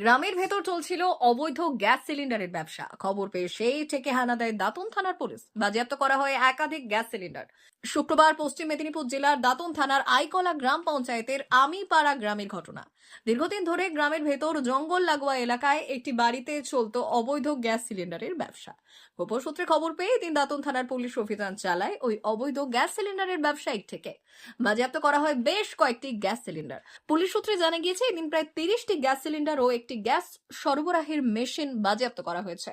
গ্রামের ভেতর চলছিল অবৈধ গ্যাস সিলিন্ডারের ব্যবসা। খবর পেয়ে সেই থেকে হানা দেয় দাতন থানার পুলিশ। বাজেয়াপ্ত করা হয় একাধিক গ্যাস সিলিন্ডার। শুক্রবার পশ্চিম মেদিনীপুর জেলার দাতন থানার আইকলা গ্রাম পঞ্চায়েতের আমিপাড়া গ্রামের ঘটনা। দীর্ঘদিন ধরে গ্রামের ভেতর জঙ্গল লাগোয়া এলাকায় একটি বাড়িতে চলতো অবৈধ গ্যাস সিলিন্ডারের ব্যবসা। গোপন সূত্রে খবর পেয়ে দিন দাতন থানার পুলিশ অভিযান চালায় ওই অবৈধ গ্যাস সিলিন্ডারের ব্যবসায়িক থেকে বাজেয়াপ্ত করা হয় বেশ কয়েকটি গ্যাস সিলিন্ডার। পুলিশ সূত্রে জানা গিয়েছে, এদিন প্রায় তিরিশটি গ্যাস সিলিন্ডার ও একটি গ্যাস সরবরাহের মেশিন বাজেয়াপ্ত করা হয়েছে।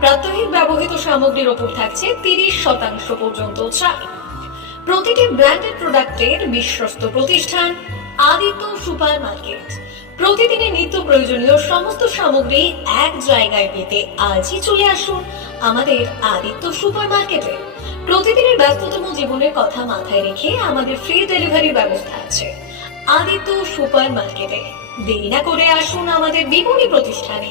প্রাত্যহিক ব্যবহৃত সামগ্রীর ওপর থাকছে তিরিশ শতাংশ পর্যন্ত ছাড় প্রতিটি ব্র্যান্ডেড প্রোডাক্টের বিশ্বস্ত প্রতিষ্ঠান, আদিত্য সুপার মার্কেট প্রতিদিনের নিত্য প্রয়োজনীয় সমস্ত সামগ্রী এক জায়গায় পেতে আজই চলে আসুন আমাদের আদিত্য সুপার মার্কেটে প্রতিদিনের ব্যস্ততম জীবনের কথা মাথায় রেখে আমাদের ফ্রি ডেলিভারি ব্যবস্থা আছে। আদিত্য সুপার মার্কেটে দেরি না করে আসুন আমাদের বিপণী প্রতিষ্ঠানে।